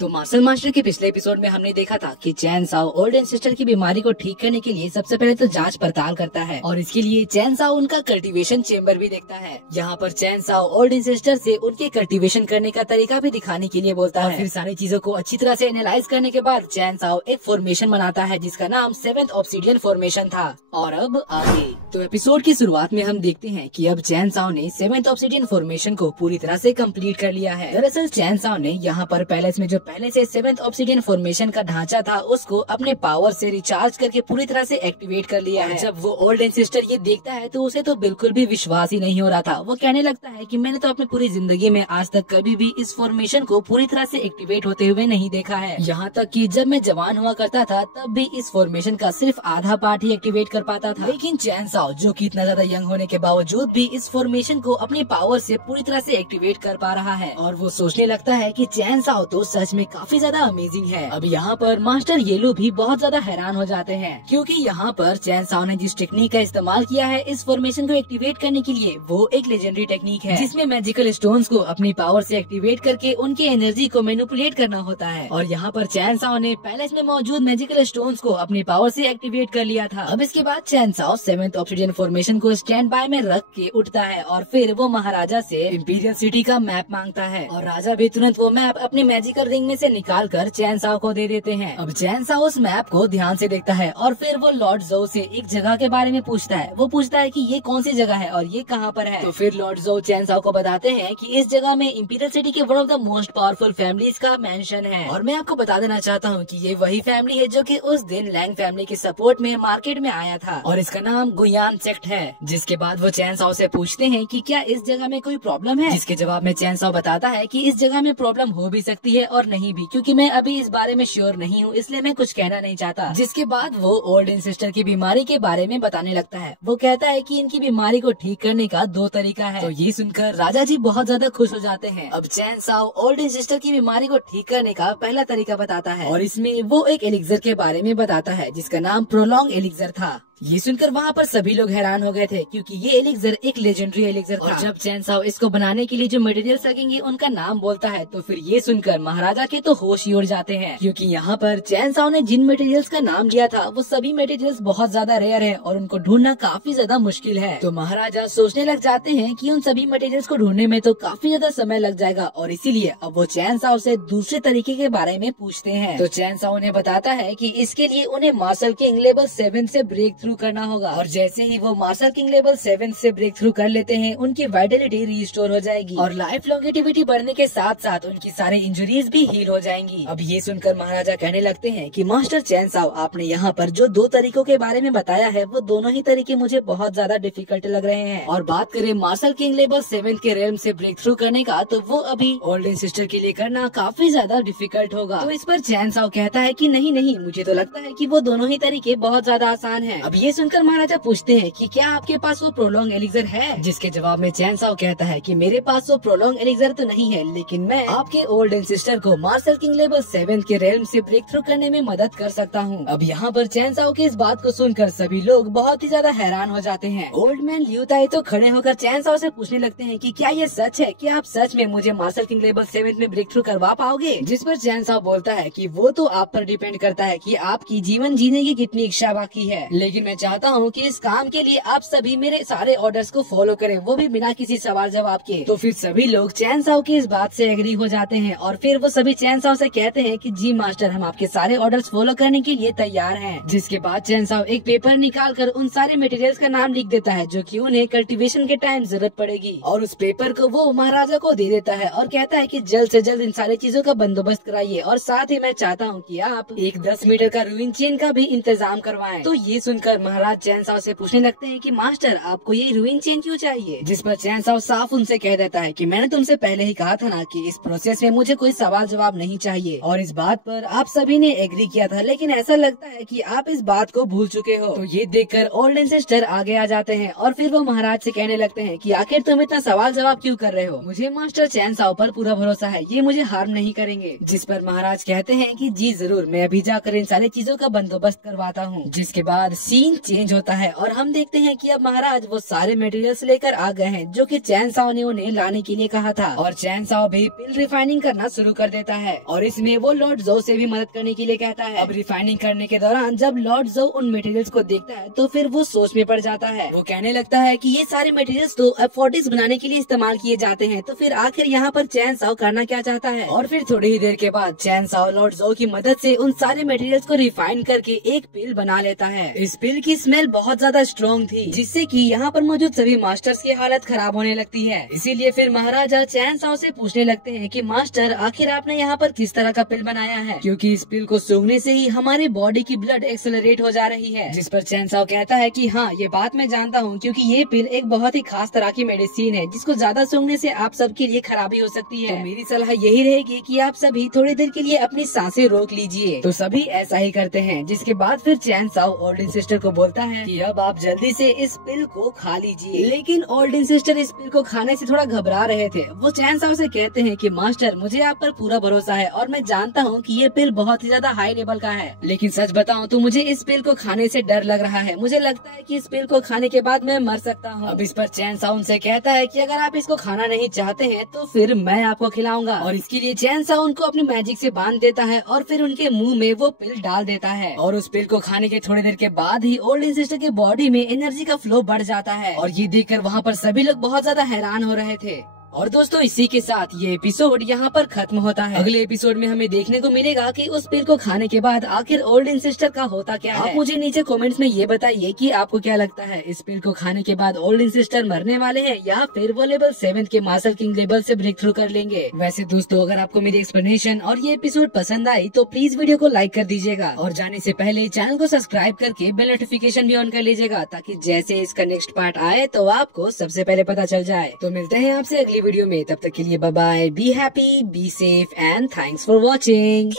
तो martial master के पिछले एपिसोड में हमने देखा था कि चैन साओ ओल्ड एंसेस्टर की बीमारी को ठीक करने के लिए सबसे पहले तो जांच पड़ताल करता है और इसके लिए चैन साओ उनका कल्टीवेशन चेम्बर भी देखता है। यहाँ पर चैन साओ ओल्ड एंसेस्टर से उनके कल्टीवेशन करने का तरीका भी दिखाने के लिए बोलता है। फिर सारी चीजों को अच्छी तरह से एनालाइज करने के बाद चैन साओ एक फॉर्मेशन बनाता है जिसका नाम 7th ऑब्सीडियन फॉर्मेशन था। और अब आगे तो एपिसोड की शुरुआत में हम देखते हैं कि अब चैन साओ ने 7th ऑब्सीडियन फॉर्मेशन को पूरी तरह से कंप्लीट कर लिया है। दरअसल चैन साओ ने यहाँ पर पैलेस में जो पहले से 7th ऑब्सीडियन फॉर्मेशन का ढांचा था उसको अपने पावर से रिचार्ज करके पूरी तरह से एक्टिवेट कर लिया है। जब वो ओल्ड एंसेस्टर ये देखता है तो उसे तो बिल्कुल भी विश्वास ही नहीं हो रहा था। वो कहने लगता है कि मैंने तो अपनी पूरी जिंदगी में आज तक कभी भी इस फॉर्मेशन को पूरी तरह से एक्टिवेट होते हुए नहीं देखा है। यहाँ तक कि जब मैं जवान हुआ करता था तब भी इस फॉर्मेशन का सिर्फ आधा पार्ट ही एक्टिवेट कर पाता था। लेकिन चैन साओ जो कि इतना ज्यादा यंग होने के बावजूद भी इस फॉर्मेशन को अपनी पावर से पूरी तरह से एक्टिवेट कर पा रहा है और वो सोचने लगता है कि चैन साओ तो सच में काफी ज्यादा अमेजिंग है। अब यहाँ पर मास्टर येलो भी बहुत ज्यादा हैरान हो जाते हैं क्योंकि यहाँ पर चैन साओ ने जिस टेक्निक का इस्तेमाल किया है इस फॉर्मेशन को एक्टिवेट करने के लिए वो एक लेजेंडरी टेक्निक है जिसमें मैजिकल स्टोन्स को अपनी पावर से एक्टिवेट करके उनके एनर्जी को मैनिपुलेट करना होता है। और यहाँ पर चैन साओ ने पैलेस में मौजूद मैजिकल स्टोन्स को अपनी पावर से एक्टिवेट कर लिया था। अब इसके बाद चैन साओ 7th ऑब्सीडियन फॉर्मेशन को स्टैंड बाय में रख के उठता है और फिर वो महाराजा से इंपीरियल सिटी का मैप मांगता है और राजा भी तुरंत वो मैप अपने मैजिकल रिंग में से निकाल कर चैन साओ को दे देते हैं। अब चैन साओ उस मैप को ध्यान से देखता है और फिर वो लॉर्ड ज़ोउ से एक जगह के बारे में पूछता है। वो पूछता है कि ये कौन सी जगह है और ये कहाँ पर है। तो फिर लॉर्ड ज़ोउ चैन साओ को बताते हैं कि इस जगह में इंपीरियल सिटी के one of the most powerful families का मेंशन है। और मैं आपको बता देना चाहता हूँ कि ये वही फैमिली है जो कि उस दिन लैंग फैमिली के सपोर्ट में मार्केट में आया था और इसका नाम गुयान सेक्ट है। जिसके बाद वो चैन साओ से पूछते हैं कि क्या इस जगह में कोई प्रॉब्लम है, जिसके जवाब में चैन साओ बताता है कि इस जगह में प्रॉब्लम हो भी सकती है और नहीं भी, क्योंकि मैं अभी इस बारे में श्योर नहीं हूँ इसलिए मैं कुछ कहना नहीं चाहता। जिसके बाद वो ओल्ड एंसेस्टर की बीमारी के बारे में बताने लगता है। वो कहता है कि इनकी बीमारी को ठीक करने का 2 तरीका है। तो ये सुनकर राजा जी बहुत ज्यादा खुश हो जाते हैं। अब चैन साओ ओल्ड एंसेस्टर की बीमारी को ठीक करने का पहला तरीका बताता है और इसमें वो एक एलिक्सर के बारे में बताता है जिसका नाम प्रोलॉन्ग एलिक्सर था। ये सुनकर वहाँ पर सभी लोग हैरान हो गए थे क्योंकि ये एलिक्सर एक लेजेंडरी एलिक्सर था। और जब चैन साओ इसको बनाने के लिए जो मटेरियल्स लगेंगे उनका नाम बोलता है तो फिर ये सुनकर महाराजा के तो होश ही उड़ जाते हैं क्योंकि यहाँ पर चैन साओ ने जिन मटेरियल्स का नाम लिया था वो सभी मटेरियल्स बहुत ज्यादा रेयर है और उनको ढूंढना काफी ज्यादा मुश्किल है। तो महाराजा सोचने लग जाते हैं कि उन सभी मटेरियल्स को ढूंढने में तो काफी ज्यादा समय लग जाएगा और इसीलिए अब वो चैन साओ से दूसरे तरीके के बारे में पूछते हैं। तो चैन साओ उन्हें बताता है कि इसके लिए उन्हें मार्शल किंग लेवल 7 से ब्रेक थ्रू करना होगा और जैसे ही वो मार्शल किंग लेवल 7 से ब्रेक थ्रू कर लेते हैं उनकी वाइटलिटी रिस्टोर हो जाएगी और लाइफ लॉन्गेटिविटी बढ़ने के साथ साथ उनकी सारी इंजरीज भी हील हो जाएंगी। अब ये सुनकर महाराजा कहने लगते हैं कि मास्टर चैन साओ आपने यहाँ पर जो 2 तरीकों के बारे में बताया है वो दोनों ही तरीके मुझे बहुत ज्यादा डिफिकल्ट लग रहे हैं। और बात करें मार्शल किंग लेवल 7 के रेल्म से ब्रेक थ्रू करने का तो वो अभी ओल्ड एंसेस्टर के लिए करना काफी ज्यादा डिफिकल्ट होगा। तो इस पर चैन साओ कहता है कि नहीं नहीं, मुझे तो लगता है कि वो दोनों ही तरीके बहुत ज्यादा आसान है। अब ये सुनकर महाराजा पूछते हैं कि क्या आपके पास वो प्रोलॉन्ग एलिक्सर है, जिसके जवाब में चैन साओ कहता है कि मेरे पास वो प्रोलॉन्ग एलिक्सर तो नहीं है लेकिन मैं आपके ओल्ड एंसेस्टर को मार्शल किंग लेवल 7 के रेल्म से ब्रेक थ्रू करने में मदद कर सकता हूँ। अब यहाँ पर चैन साओ की इस बात को सुनकर सभी लोग बहुत ही ज्यादा हैरान हो जाते हैं। ओल्ड मैन लियू ताई तो खड़े होकर चैन साओ से पूछने लगते हैं कि क्या ये सच है, क्या आप सच में मुझे मार्शल किंग लेवल 7 में ब्रेक थ्रू करवा पाओगे। जिस पर चैन साओ बोलता है कि वो तो आप पर डिपेंड करता है कि आपकी जीवन जीने की कितनी इच्छा बाकी है, लेकिन मैं चाहता हूँ कि इस काम के लिए आप सभी मेरे सारे ऑर्डर्स को फॉलो करें, वो भी बिना किसी सवाल जवाब के। तो फिर सभी लोग चैन साओ की इस बात से एग्री हो जाते हैं और फिर वो सभी चैन साओ से कहते हैं कि जी मास्टर, हम आपके सारे ऑर्डर्स फॉलो करने के लिए तैयार हैं। जिसके बाद चैन साओ एक पेपर निकाल कर उन सारे मटेरियल्स का नाम लिख देता है जो कि उन्हें कल्टीवेशन के टाइम जरूरत पड़ेगी और उस पेपर को वो महाराजा को दे देता है और कहता है कि जल्द से जल्द इन सारी चीजों का बंदोबस्त कराइए और साथ ही मैं चाहता हूँ कि आप एक 10 मीटर का रूइंग चेन का भी इंतजाम करवाएं। तो ये सुनकर महाराज चैन साओ से पूछने लगते हैं कि मास्टर, आपको ये रूइंग चेन क्यों चाहिए। जिस पर चैन साओ साफ उनसे कह देता है कि मैंने तुमसे पहले ही कहा था ना कि इस प्रोसेस में मुझे कोई सवाल जवाब नहीं चाहिए और इस बात पर आप सभी ने एग्री किया था, लेकिन ऐसा लगता है कि आप इस बात को भूल चुके हो। तो ये देखकर ओल्ड एंसेस्टर आगे आ जाते हैं और फिर वो महाराज से कहने लगते हैं कि आखिर तुम इतना सवाल जवाब क्यों कर रहे हो, मुझे मास्टर चैन साओ पर पूरा भरोसा है, ये मुझे हार्म नहीं करेंगे। जिस पर महाराज कहते हैं कि जी जरूर, मैं अभी जाकर इन सारी चीजों का बंदोबस्त करवाता हूँ। जिसके बाद सी सीन चेंज होता है और हम देखते हैं कि अब महाराज वो सारे मटेरियल्स लेकर आ गए हैं जो कि चैन साओ ने उन्हें लाने के लिए कहा था। और चैन साओ भी पिल रिफाइनिंग करना शुरू कर देता है और इसमें वो लॉर्ड जो से भी मदद करने के लिए कहता है। अब रिफाइनिंग करने के दौरान जब लॉर्ड जो उन मटेरियल्स को देखता है तो फिर वो सोच में पड़ जाता है। वो कहने लगता है कि ये सारे मटेरियल्स तो अब फोर्टिस बनाने के लिए इस्तेमाल किए जाते हैं, तो फिर आखिर यहाँ पर चैन साओ करना क्या चाहता है। और फिर थोड़ी ही देर के बाद चैन साओ लॉर्ड जो की मदद से उन सारे मटेरियल्स को रिफाइन करके एक पिल बना लेता है। इस पिल की स्मेल बहुत ज्यादा स्ट्रॉन्ग थी जिससे कि यहाँ पर मौजूद सभी मास्टर्स की हालत खराब होने लगती है। इसीलिए फिर महाराजा चैन साओ से पूछने लगते हैं कि मास्टर आखिर आपने यहाँ पर किस तरह का पिल बनाया है, क्योंकि इस पिल को सूंघने से ही हमारे बॉडी की ब्लड एक्सेलरेट हो जा रही है। जिस पर चैन साओ कहता है कि हाँ, ये बात मैं जानता हूँ क्योंकि ये पिल एक बहुत ही खास तरह की मेडिसिन है जिसको ज्यादा सूंघने से आप सबके लिए खराबी हो सकती है। तो मेरी सलाह यही रहेगी कि आप सभी थोड़ी देर के लिए अपनी सांसें रोक लीजिए। तो सभी ऐसा ही करते हैं, जिसके बाद फिर चैन साओ ओल्डन सिस्टर को बोलता है कि अब आप जल्दी से इस पिल को खा लीजिए। लेकिन ओल्डन सिस्टर इस पिल को खाने से थोड़ा घबरा रहे थे। वो चैन साओ से कहते हैं कि मास्टर, मुझे आप पर पूरा भरोसा है और मैं जानता हूँ कि ये पिल बहुत ही ज्यादा हाई लेवल का है, लेकिन सच बताऊँ तो मुझे इस पिल को खाने से डर लग रहा है। मुझे लगता है कि इस पिल को खाने के बाद मैं मर सकता हूँ। अब इस पर चैन साओ उनसे कहता है कि अगर आप इसको खाना नहीं चाहते हैं तो फिर मैं आपको खिलाऊंगा। और इसके लिए चैन साओ उनको अपनी मैजिक से बांध देता है और फिर उनके मुंह में वो पिल डाल देता है। और उस पिल को खाने के थोड़ी देर के बाद ही ओल्डन सिस्टर के बॉडी में एनर्जी का फ्लो बढ़ जाता है। और ये देखकर वहाँ पर सभी लोग बहुत ज्यादा हैरान हो रहे थे। और दोस्तों, इसी के साथ ये एपिसोड यहाँ पर खत्म होता है। अगले एपिसोड में हमें देखने को मिलेगा कि उस पिल को खाने के बाद आखिर ओल्डन सिस्टर का होता क्या है। आप मुझे नीचे कमेंट्स में ये बताइए कि आपको क्या लगता है, इस पिल को खाने के बाद ओल्डन सिस्टर मरने वाले हैं या फिर वो लेवल 7 के मार्शल किंग लेवल से ब्रेक थ्रू कर लेंगे। वैसे दोस्तों, अगर आपको मेरी एक्सप्लेनेशन और ये एपिसोड पसंद आई तो प्लीज वीडियो को लाइक कर दीजिएगा और जाने से पहले चैनल को सब्सक्राइब करके बेल नोटिफिकेशन भी ऑन कर लीजिएगा ताकि जैसे इसका नेक्स्ट पार्ट आए तो आपको सबसे पहले पता चल जाए। तो मिलते हैं आपसे अगली वीडियो में, तब तक के लिए bye bye, be happy, be safe and thanks for watching.